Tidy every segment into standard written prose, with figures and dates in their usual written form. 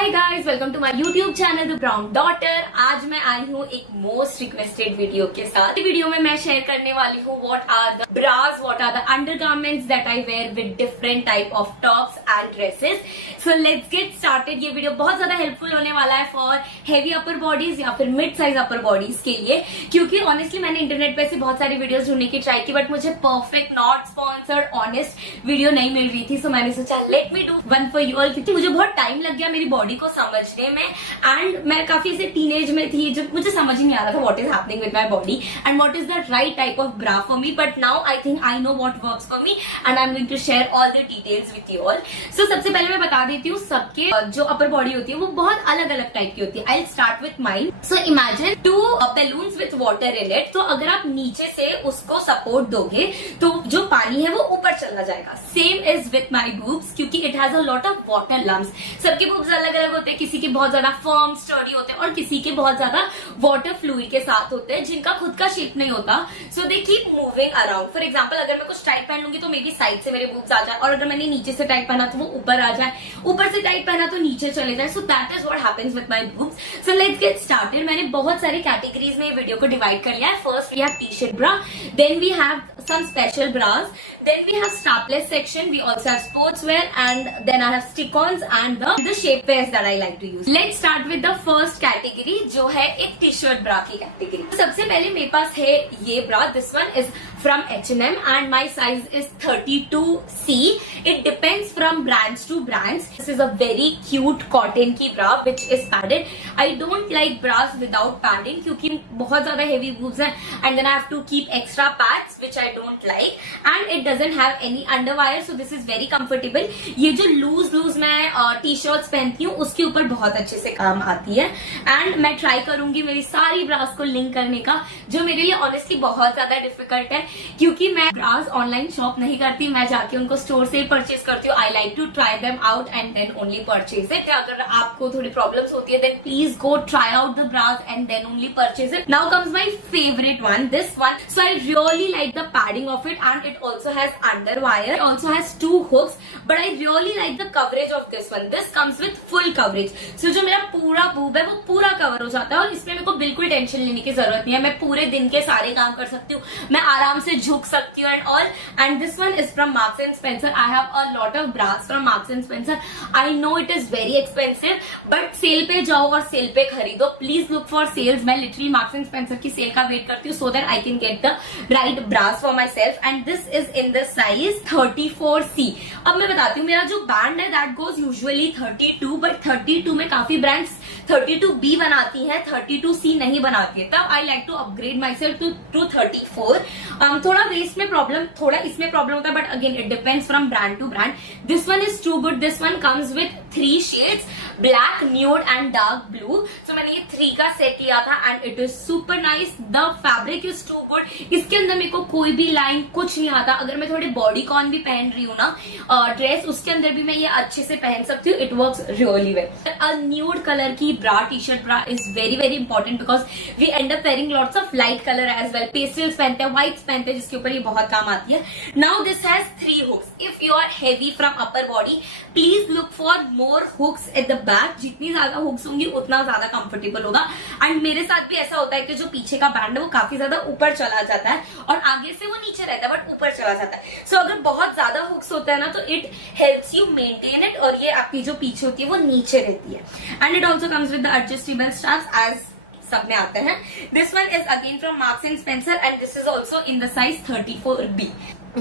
Hi guys, welcome to my YouTube channel the brown daughter. आज मैं आई हूँ एक मोस्ट रिक्वेस्टेड वीडियो के साथ। इस वीडियो में मैं शेयर करने वाली हूँ what are the bras, what are the undergarments that I wear with different type of tops and dresses. So let's get started. ये वीडियो बहुत ज्यादा हेल्पफुल होने वाला है फॉर हेवी अपर बॉडीज या फिर मिड साइज अपर बॉडीज के लिए, क्योंकि ऑनेस्टली मैंने इंटरनेट पे से बहुत सारी वीडियोस ढूंढने की ट्राई की, बट मुझे perfect not sponsored honest video नहीं मिल रही थी। सो मैंने सोचा let me do one for you all, क्योंकि मुझे बहुत टाइम लग गया मेरी बॉडी को समझने में एंड मैं काफी से टीनेज में थी जब मुझे समझ ही नहीं आ रहा था what is happening with my body and what is the right type of bra for me. But now I think I know what works for me and I am going to share all the details with you all. So सबसे पहले मैं बता देती हूँ, सबके जो upper body होती है वो बहुत अलग अलग टाइप की होती है। I start with mine. So imagine 2 balloons with water in it. तो अगर आप नीचे से उसको सपोर्ट दोगे तो जो पानी है वो ऊपर चला जाएगा। Same is with my boobs, क्योंकि it has a lot of water lumps. सबके बूब्स अलग अलग होते हैं, किसी के बहुत ज्यादा फर्म स्टर्डी होते हैं और किसी के बहुत ज्यादा वाटर फ्लूइड के साथ होते हैं, जिनका खुद का शेप नहीं होता। So they keep moving around. For example, अगर मैं कुछ टाइट पहन लूंगी तो मेरी साइड से मेरे बूब्स आ जाए, और अगर मैंने नीचे से टाइट पहना तो वो ऊपर आ जाए, ऊपर से टाइट पहना तो नीचे चले जाए। So that is what happens with my boobs. So let's get started. मैंने बहुत सारे कैटेगरीज में वीडियो को डिवाइड कर लिया है। First we have T shirt bra, then we have some special bras, then we have strapless section, we also have sportswear, and then I have stick-ons and the shape wears that I like to use. Let's start with the first category, जो है एक T shirt ब्रा की category. सबसे पहले मेरे पास है ये bra. This one is from H&M and my size is 32C. It depends from brands to brands. This is a very cute cotton की bra which is padded. I don't like bras without padding क्योंकि बहुत ज्यादा heavy boobs हैं and then I have to keep extra pads which I don't like, and it doesn't have any underwire, so this is very comfortable. ये जो loose मैं T shirts पहनती हूँ उसके ऊपर बहुत अच्छे से काम आती है एंड मैं ट्राई करूंगी मेरी सारी ब्रास को लिंक करने का, जो मेरे लिए ऑनेस्टली बहुत ज्यादा डिफिकल्ट है क्योंकि मैं ब्रास ऑनलाइन शॉप नहीं करती, मैं जाके उनको स्टोर से ही परचेज करती हूँ। I like to try them out and then only purchase it. अगर आपको थोड़ी प्रॉब्लम्स होती है then please go try out the bras and then only purchase it. Now comes my favourite one, this one. So I really like the padding of it and it also has underwire, also has 2 hooks, but I really like the coverage of this one. This comes with full coverage. सो जो मेरा पूरा boob है वो पूरा cover हो जाता है और इसमें मेरे को बिल्कुल टेंशन लेने की जरूरत नहीं है। मैं पूरे दिन के सारे काम कर सकती हूँ, मैं आराम से झुक सकती हूँ and all. And this one is from Marks and Spencer. I have a lot of bras from Marks and Spencer. I know it is very expensive, but sale पे जाओ और सेल पे खरीदो। Please look for sales. मैं literally Marks and Spencer की sale का wait करती हूँ so that I can get the right bras for my self. And this is in the size 34C। अब मैं बताती हूँ, मेरा जो बैंड है दैट गोज यूजुअली 32, बट 32 में काफी ब्रांड्स 32B बनाती है, 32C नहीं बनाती है। तब I like to upgrade my self to 34। थोड़ा वेस्ट में प्रॉब्लम, थोड़ा इसमें प्रॉब्लम होता है, but again it depends from brand to brand. This one is too good. This one comes with 3 shades, black, nude and dark blue. So मैंने ये 3 का set लिया था and it is super nice. The fabric is too good. इसके अंदर मेरे को कोई भी लाइन कुछ नहीं आता। अगर मैं थोड़ी बॉडी कॉन भी पहन रही हूँ ना ड्रेस, उसके अंदर भी मैं ये अच्छे से पहन सकती हूँ। It works really well. A nude colour की bra, T shirt bra is very very important because we end up wearing lots of light colour as well. Pastels पहनते हैं, व्हाइट्स पहनते हैं, जिसके ऊपर ये बहुत काम आती है। Now this has 3 hooks. If you are heavy from upper body please look for more hooks at the back. जितनी ज्यादा हुक्स होंगी उतना ज्यादा कंफर्टेबल होगा। एंड मेरे साथ भी ऐसा होता है कि जो पीछे का बैंड है वो काफी ज्यादा ऊपर चला जाता है और आगे से वो नीचे रहता है बट ऊपर चला जाता है। सो अगर बहुत ज्यादा हुक्स होता है ना तो it helps you maintain it, और ये आपकी जो पीछे होती है वो नीचे रहती है। And it also comes with the adjustable straps as सब में आते हैं। This one is again from Marks and Spencer and this is also in the size 34B.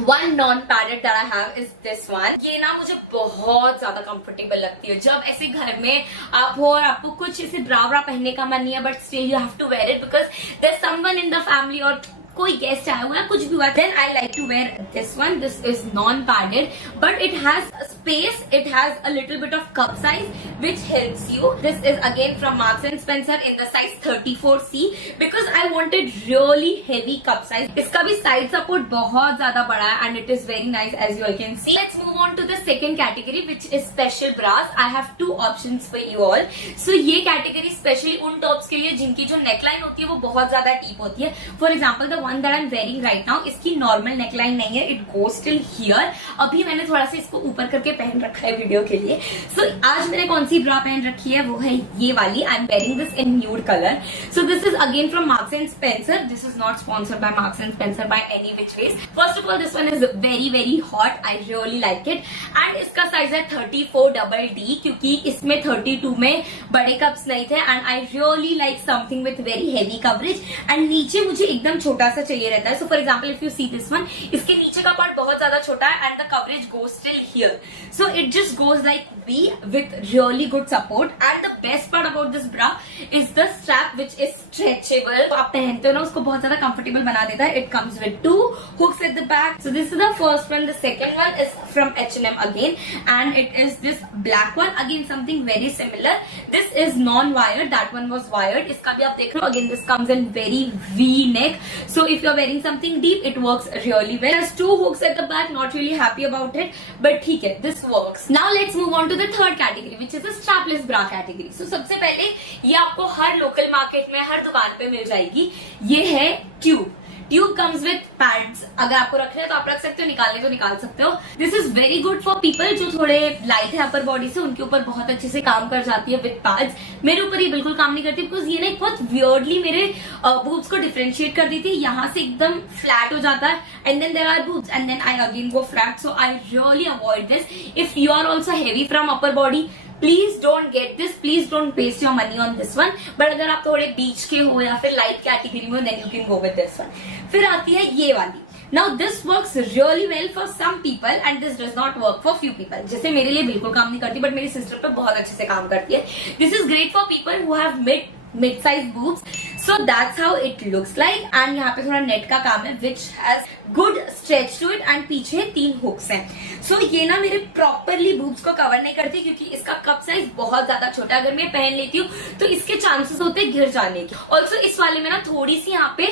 One non-padded that I have is this one. ये ना मुझे बहुत ज्यादा comfortable लगती है। जब ऐसे घर में आप हो और आपको कुछ ऐसे ब्रा पहनने का मन नहीं है but still you have to wear it because there is someone in the family और कोई गेस्ट आया हुआ है, कुछ भी हुआ, then I like to wear this one. This is non padded but it has space, it has a little bit of cup size which helps you. This is again from Marks and Spencer in the size 34C because I wanted really heavy cup size. इसका भी side support बहुत ज्यादा बड़ा है and it is very nice as you all can see. Let's move on to the second category which is special bras. I have 2 options for you all. So ये कैटेगरी specially उन tops के लिए जिनकी जो नेकलाइन होती है वो बहुत ज्यादा डीप होती है. For example the one that I am wearing right now, इसकी नॉर्मल नेकलाइन नहीं है, इट गोज टिल हियर। अभी मैंने थोड़ा सा इसको ऊपर करके पहन रखा है वीडियो के लिए। सो आज मैंने कौन सी ब्रा पहन रखी है, वो है ये वाली। आई am wearing this in nude colour. So this is again from Marks and Spencer. This is not sponsored by marks and Spencer by any which ways. First of all this one is very very hot, I really like it. And इसका size है 34DD, क्योंकि इसमें 32 में बड़े cups नहीं थे। And I really like something with very heavy coverage. And नीचे मुझे एकदम छोटा सा चाहिए रहता है। So for example if you see this one, इसके नीचे का पार्ट बहुत ज्यादा छोटा है and the coverage goes till here. So it just goes like V with really good support. And the best part about this bra is the strap which is stretchable. आप पहनते हो ना, उसको बहुत ज्यादा कंफर्टेबल बना देता है। It comes with 2 hooks at the back. So this is the first one. The second one is from H&M again, and it is this black one. Again something very similar. This is non-wired. That one was wired. इसका भी आप देख रहे हो. Again this comes in very V neck. So if you're wearing something deep, it works really well. There's 2 hooks at the back. Not really happy about it, but ठीक है, this works. Now let's move on to the third category, which is the strapless bra category. So सबसे पहले ये आपको हर local market में हर दुकान पे मिल जाएगी। ये है tube. Tube comes with pads. अगर आपको रखना है तो आप रख सकते हो, निकालने तो निकाल सकते हो। This is very good for people जो थोड़े लाइट है अपर बॉडी से, उनके ऊपर बहुत अच्छे से काम कर जाती है विथ पैड्स। मेरे ऊपर ये बिल्कुल काम नहीं करती, बिकॉज ये ना बहुत वियर्डली मेरे बूब्स को डिफरेंशिएट कर देती है। यहाँ से एकदम फ्लैट हो जाता है and then there are boobs and then I again go flat. So I really avoid this. If you are also heavy from upper body, please don't get this, please don't waste your money on this one. But अगर आप थोड़े बीच के हो या फिर light category में हो, then you can go with this one. फिर आती है ये वाली। Now this works really well for some people and this does not work for few people. जैसे मेरे लिए बिल्कुल काम नहीं करती, बट मेरी सिस्टर पे बहुत अच्छे से काम करती है। This is great for people who have mid-size boobs. So that's how it looks like. And यहाँ पे थोड़ा नेट का काम है, which has good stretch to it. And पीछे 3 hooks हैं. So ये ना मेरे प्रॉपरली boobs को कवर नहीं करती, क्योंकि इसका कप साइज बहुत ज्यादा छोटा है। अगर मैं पहन लेती हूँ तो इसके चांसेस होते हैं गिर जाने के। ऑल्सो इस वाले में ना थोड़ी सी यहाँ पे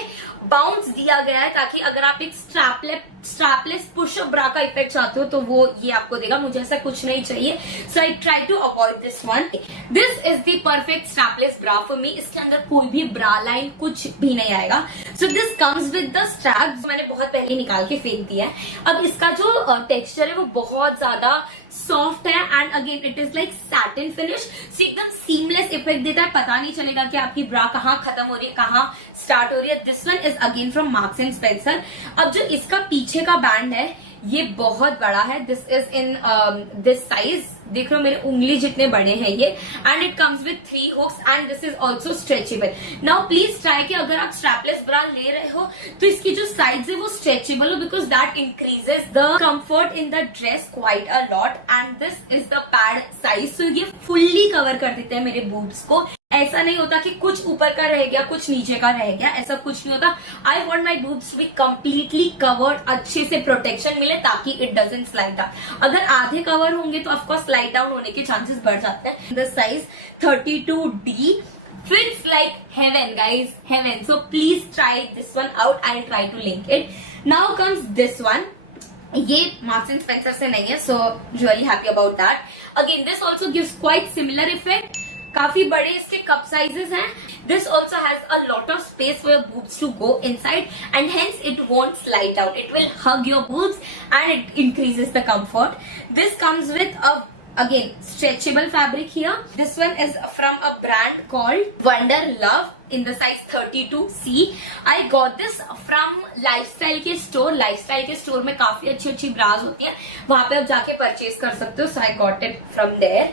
बाउंस दिया गया है, ताकि अगर आप एक स्ट्रैपलेस पुश ब्रा का इफेक्ट चाहते हो तो वो ये आपको देगा। मुझे ऐसा कुछ नहीं चाहिए, so I try to avoid this one. This is the perfect strapless bra for me. इसके अंदर कोई भी ब्रा लाइन कुछ भी नहीं आएगा। So this comes with the strap. मैंने बहुत पहले निकाल के फेंक दिया है। अब इसका जो टेक्सचर है वो बहुत ज्यादा सॉफ्ट है and again it is like satin finish. So एकदम सीमलेस इफेक्ट देता है, पता नहीं चलेगा कि आपकी ब्रा कहाँ खत्म हो रही है, कहाँ स्टार्ट हो रही है। This one is again from Marks and Spencer. अब जो इसका पीछे का बैंड है ये बहुत बड़ा है। This is in this size, देख रहे हो मेरे उंगली जितने बड़े हैं ये। And it comes with 3 hooks and this is also stretchable. Now please try कि अगर आप स्ट्रैपलेस ब्रा ले रहे हो तो इसकी जो साइड्स है वो स्ट्रेचेबल हो, because that increases the comfort in the dress quite a lot. And this is the pad size. So ये फुल्ली कवर कर देते हैं मेरे बूब्स को। ऐसा नहीं होता कि कुछ ऊपर का रह गया कुछ नीचे का रह गया, ऐसा कुछ नहीं होता। I want my boobs to be completely covered, अच्छे से प्रोटेक्शन मिले ताकि इट डजंट स्लाइड डाउन। अगर आधे कवर होंगे तो ऑफकोर्स स्लाइड डाउन होने के चांसेस बढ़ जाते हैं। The size 32D fits like heaven, guys, heaven. So please try this one out. I'll try to link it. Now comes this one. ये मार्क्स एंड स्पेंसर से नहीं है, so really happy about that. Again, this also gives quite similar effect. काफी बड़े इसके cup sizes हैं। This also has a lot of space for your boobs to go inside and hence it won't slide out. It will hug your boobs and it increases the comfort. This comes with a again stretchable fabric here. This one is from a brand called Wonder Love in the size 32C. I got this from Lifestyle के store. Lifestyle के store में काफी अच्छी अच्छी bras होती हैं, वहां पे आप जाके परचेज कर सकते हो। So I got it from there.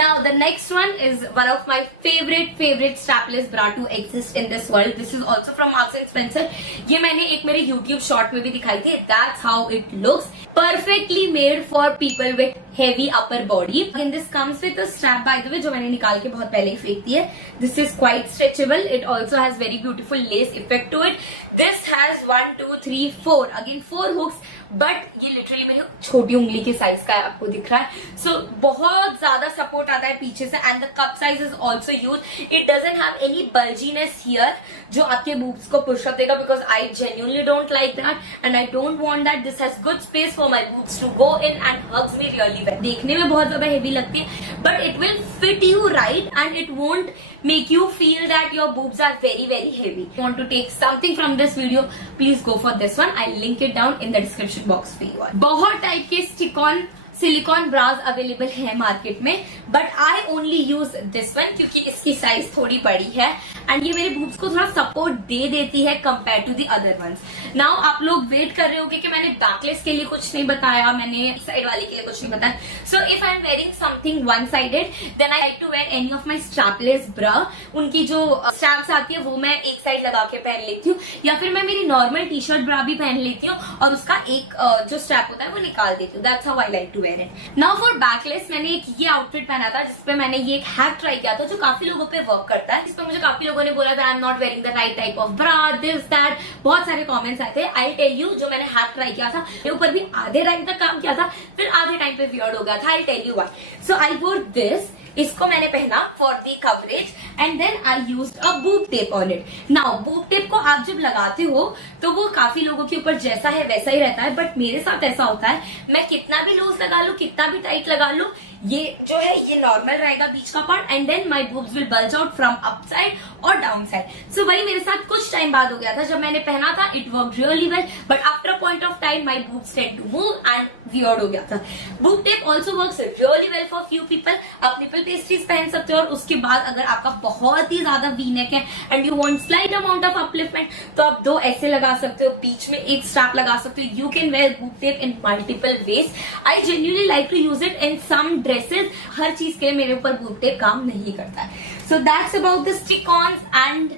Now the next one is one of my favorite strapless bra to exist in this world. This is also from Marks and Spencer. ये मैंने एक मेरे YouTube short में भी दिखाई थी। That's how it looks. Perfectly made for people with heavy upper body. Again this comes with a strap by the way, जो मैंने निकाल के बहुत पहले ही फेंक दी है। This is quite stretchable. It also has very beautiful lace effect to it. This has 1 2 3 4 again 4 hooks, but ये literally मेरी छोटी उंगली के साइज का है, आपको दिख रहा है। सो बहुत ज्यादा सपोर्ट आता है पीछे से and the cup size is also huge. It doesn't have any bulginess here जो आपके बूब्स को पुशअप देगा, because I genuinely don't like that and I don't want that. This has good space for my boobs to go in and hugs me really well. देखने में बहुत ज्यादा heavy लगती है, but it will fit you right and it won't make you feel that your boob boobs are very heavy. If you want to take something from this video, please go for this one. I'll link it down in the description box for you all. बहुत type के stick-on silicon brass available है market में, but I only use this one क्योंकि इसकी size थोड़ी बड़ी है and ये मेरे बूब्स को थोड़ा सपोर्ट दे देती है compare to the other ones. Now आप लोग वेट कर रहे होगे कि मैंने बैकलेस के लिए कुछ नहीं बताया, मैंने साइड वाले के लिए कुछ नहीं बताया. So if I am wearing something one sided then I like to wear any of my strapless bra. उनकी जो स्ट्रैप्स आती है वो मैं एक साइड लगा के पहन लेती हूँ, या फिर मैं मेरी नॉर्मल टी शर्ट ब्रा भी पहन लेती हूँ और उसका एक जो स्ट्रैप होता है वो निकाल देती हूँ. That's how I like to wear it. Now for backless मैंने एक ये आउटफिट पहना था जिसपे मैंने ये एक हैक ट्राई किया था जो काफी लोगों पे वर्क करता है. जिसपे मुझे काफी लोगों ने बोला था I am not wearing the right type of bra, this that, बहुत सारे कमेंट्स आए थे. आई टेल यू जो मैंने हैक ट्राई किया था मेरे ऊपर भी आधे टाइम तक काम किया था, फिर आधे टाइम पे वियर्ड हो गया था. I tell you why. So I wore this, इसको मैंने पहना for the coverage and then I used a boob tape on it. Now boob tape को आप जब लगाते हो तो वो काफी लोगों के ऊपर जैसा है वैसा ही रहता है, बट मेरे साथ ऐसा होता है मैं कितना भी लूज लगा लू, कितना भी टाइट लगा लू, ये जो है ये नॉर्मल रहेगा बीच का part and then my boobs will bulge out from up side और डाउन साइड. सो वही मेरे साथ कुछ टाइम बाद हो गया था. जब मैंने पहना था it work really well, but after a point of time my boobs tend to move and weird हो गया था. Boob tape also works really well for few people. आप निपल पेस्ट्रीज पहन सकते हो और उसके बाद अगर आपका बहुत ही ज्यादा वी नेक है and you want slight amount of upliftment तो आप दो ऐसे लगा सकते हो, बीच में एक स्ट्रैप लगा सकते हो. You can wear boob tape in multiple ways. I genuinely like to use it in some dresses. हर चीज के लिए मेरे ऊपर बूब टेप काम नहीं करता है. So that's about the stick ons and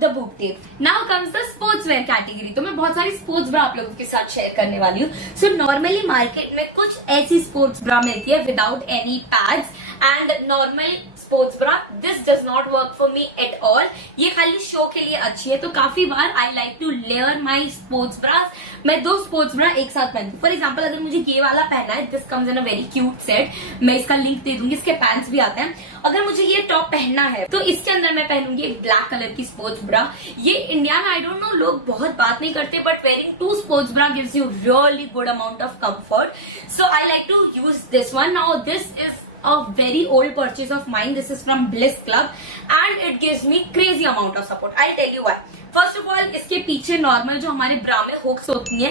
the boob tape. Now comes the sports wear category. तो मैं बहुत सारी स्पोर्ट्स ब्रा आप लोगों के साथ शेयर करने वाली हूँ. सो नॉर्मली मार्केट में कुछ ऐसी स्पोर्ट्स ब्रा मिलती है without any pads and normal sports bra. This does not work for me at all. ये खाली शो के लिए अच्छी है. तो काफी बार I like to layer my sports bras. मैं दो स्पोर्ट्स ब्रा एक साथ पहनती हूँ. फॉर एग्जाम्पल अगर मुझे ये वाला पहनना है, this comes in a very cute set, मैं इसका लिंक दे दूंगी, इसके पैंट्स भी आते हैं. अगर मुझे ये टॉप पहनना है तो इसके अंदर मैं पहनूंगी एक ब्लैक कलर की स्पोर्ट्स ब्रा. ये इंडिया में आई डोंट नो लोग बहुत बात नहीं करते, but wearing to sports bra gives you really good amount of comfort. So I like to use this one. Now this is a very old purchase of mine. This is from Bliss Club and it gives me crazy amount of support. I'll tell you why. First of all इसके पीछे normal जो हमारे ब्रा में hooks होती है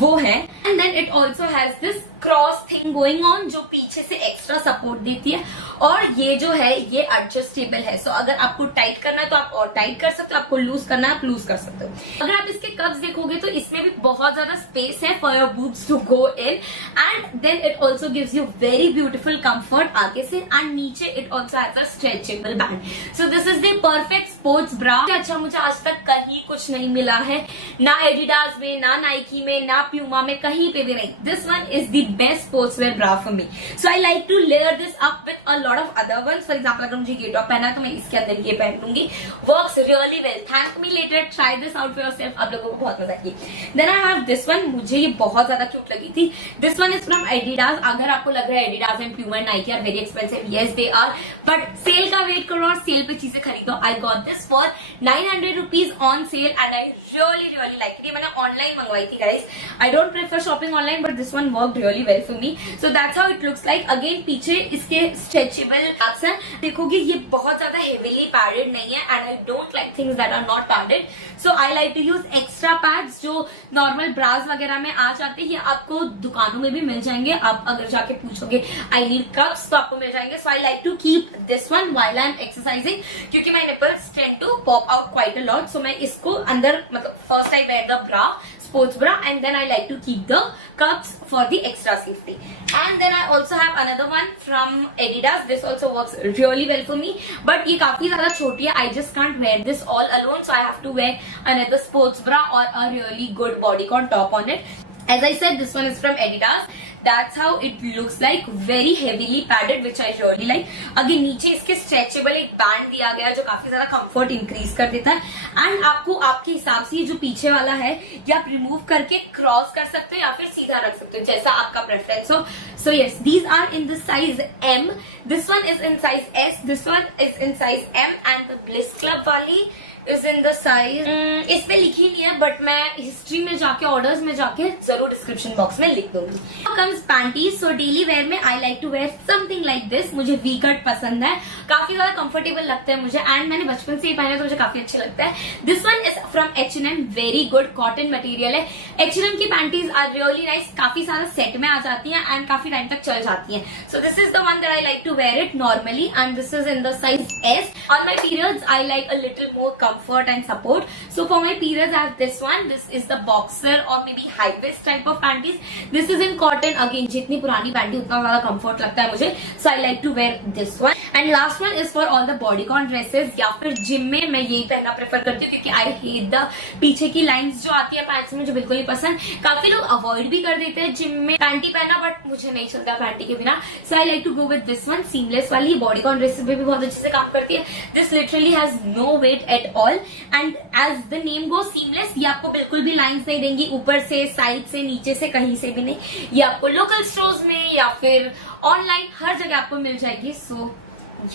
वो है and then it also has this cross thing going on जो पीछे से एक्स्ट्रा सपोर्ट देती है. और ये जो है ये एडजस्टेबल है. सो अगर आपको टाइट करना है तो आप और टाइट कर सकते हो, आपको लूज करना है आप लूज कर सकते हो. अगर आप इसके कप्स देखोगे तो इसमें भी बहुत ज्यादा स्पेस है for your boobs to go in and then it also gives you very beautiful comfort आगे से एंड नीचे it also has a stretchable band. So this is the perfect sports bra. अच्छा मुझे आज तक कहीं कुछ नहीं मिला है, ना एडिडास में, ना नाइकी में, ना प्यूमा में, कहीं पे भी नहीं. This one is the best sportswear bra for me. So I like to layer this up with a lot of other ones. For example अगर मुझे ये टॉप पहना है तो मैं इसके अंदर ये पहन लूंगी. Works really well. Thank me later. Try this out for yourself. आप लोगों को बहुत मजा आएगी. Then I have this one. मुझे ये बहुत ज्यादा क्यूट लगी थी. This one is from Adidas. अगर आपको लग रहा है Adidas and Puma and Nike are very expensive, yes they are, but sale का वेट करो और सेल पे चीजें खरीदो. I got this for 900 rupees on sale and I really like it. ये मैंने ऑनलाइन मंगवाई थी guys. I don't prefer shopping online but this one worked really well for me. So that's how it looks like. Again पीछे इसके stretchable pads हैं. देखोगे ये बहुत ज्यादा हेवीली पैडेड नहीं है and I don't like things that are not padded. So I like to use extra pads जो नॉर्मल ब्रास वगैरह में आ जाते हैं. ये आपको दुकानों में भी मिल जाएंगे. आप अगर जाके पूछोगे आई नीड कप्स तो आपको मिल जाएंगे. So I like to keep this one while I am exercising क्योंकि my nipples tend to pop out quite a lot. So मैं इसको अंदर मतलब first I wear the bra, sports bra, and then I like to keep the cups for the extra safety. And then I also have another one from Adidas. This also works really well for me, but ये काफी ज्यादा छोटी है. I just can't wear this all alone, so I have to wear another sports bra or a really good bodycon top on it. As I said, this one is from Adidas. That's how it looks like. Very heavily padded, which I really like. Again, नीचे इसके stretchable एक band दिया गया है जो काफी ज्यादा comfort increase कर देता है. एंड आपको आपके हिसाब से ये जो पीछे वाला है ये आप रिमूव करके क्रॉस कर सकते हो या फिर सीधा रख सकते हो जैसा आपका प्रेफरेंस हो. So yes, these are in the size M. This one is in size S. This one is in size M. And the Bliss Club वाली इज इन द साइज, इस पे लिखी नहीं है बट मैं हिस्ट्री में जाके, ऑर्डर्स में जाके जरूर डिस्क्रिप्शन बॉक्स में लिख दूंगी. Comes panties. So daily wear में I like to wear something like this. मुझे वी कट पसंद है, काफी ज्यादा कंफर्टेबल लगता है मुझे, एंड मैंने बचपन से ही पहना तो मुझे काफी अच्छा लगता है. This one is from H&M. Very good cotton material है. H&M की पैंटीज आर रियली नाइस, काफी सारा सेट में आ जाती है एंड काफी टाइम तक चल जाती है. So this is the one that I like to wear it normally, and this is in the size S. On my periods, I like a little more comfort and support. So for my periods, I have this one. This is the boxer or maybe high waist type of panties. This is in cotton. Again, जितनी पुरानी panty उतना ज्यादा comfort लगता है मुझे. So I like to wear this one. And last one is for all the bodycon dresses. या फिर gym में मैं यही पहनना प्रेफर करती हूँ क्योंकि I hate the पीछे की लाइंस जो आती है पैंट्स में, मुझे बिल्कुल नहीं पसंद. काफी लोग अवॉइड भी कर देते हैं जिम में पैंटी पहनना, बट मुझे नहीं चलता पैंटी के बिना. So I like to go with this one. Seamless वाली बॉडीकॉन ड्रेसेस में भी बहुत अच्छे से काम करती है. This literally has no weight at all, and as the name goes, seamless. ये आपको बिल्कुल भी लाइंस नहीं देंगी ऊपर से, साइड से, नीचे से, कहीं से भी नहीं. ये आपको लोकल स्टोर्स में या फिर ऑनलाइन हर जगह आपको मिल जाएगी. सो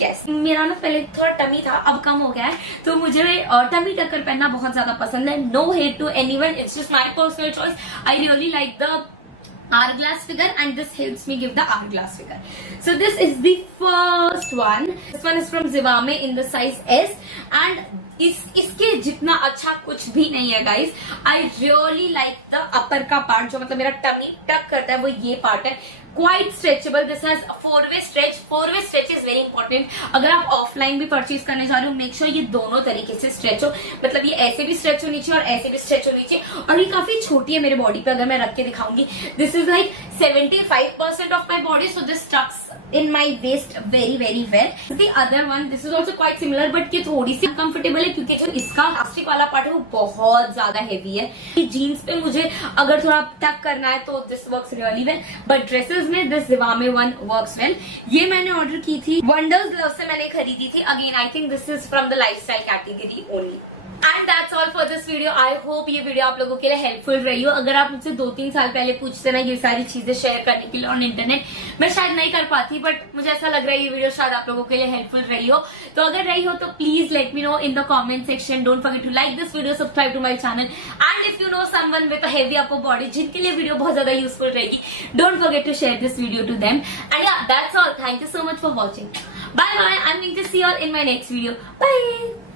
यस, मेरा ना पहले थोड़ा टमी था, अब कम हो गया है, तो मुझे टमी टक्कर पहनना बहुत ज्यादा पसंद है. No hate to anyone, it's just my personal choice. I really like the hourglass figure and this helps me give the hourglass figure. So this is the first one. This one is from Zivame in the size S, and इसके जितना अच्छा कुछ भी नहीं है guys. I really like the upper का part, जो मतलब मेरा टमी टक करता है, वो ये पार्ट है. Quite stretchable. This has 4-way stretch. 4-way stretch is very important. अगर आप ऑफलाइन भी परचेज करने जा रहे हो, मेक श्योर ये दोनों तरीके से स्ट्रेच हो. मतलब ये ऐसे भी स्ट्रेच हो नीचे और ऐसे भी स्ट्रेच हो नीचे. और ये काफी छोटी है मेरे बॉडी पे, अगर मैं रख के दिखाऊंगी. This is like 75% of my body, so this tucks in my waist very very well. The other one, this is also quite similar, but ये थोड़ी सी अनकंफर्टेबल है क्योंकि जो इसका प्लास्टिक वाला पार्ट है वो बहुत ज्यादा हेवी है. जीन्स पे मुझे अगर थोड़ा टक करना है तो this works really well, but dresses में this Zivame one works well. ये मैंने ऑर्डर की थी वंडर्स लव से, मैंने खरीदी थी. Again I think this is from the lifestyle category only. And that's all for this video. I hope ये वीडियो आप लोगों के लिए हेल्पफुल रही हो. अगर आप मुझसे 2-3 साल पहले पूछते ना ये सारी चीजें शेयर करने के लिए ऑन इंटरनेट, मैं शायद नहीं कर पाती, बट मुझे ऐसा लग रहा है ये वीडियो शायद आप लोगों के लिए हेल्पफुल रही हो. तो अगर रही हो तो please let me know in the comment section. Don't forget to like this video, subscribe to my channel, and if you know someone with a heavy upper body जिनके लिए वीडियो बहुत ज्यादा यूजफुल रहेगी, don't forget to share this video to them. And yeah that's all. Thank you so much for watching. Bye bye. I am going to see you all in my next video. Bye.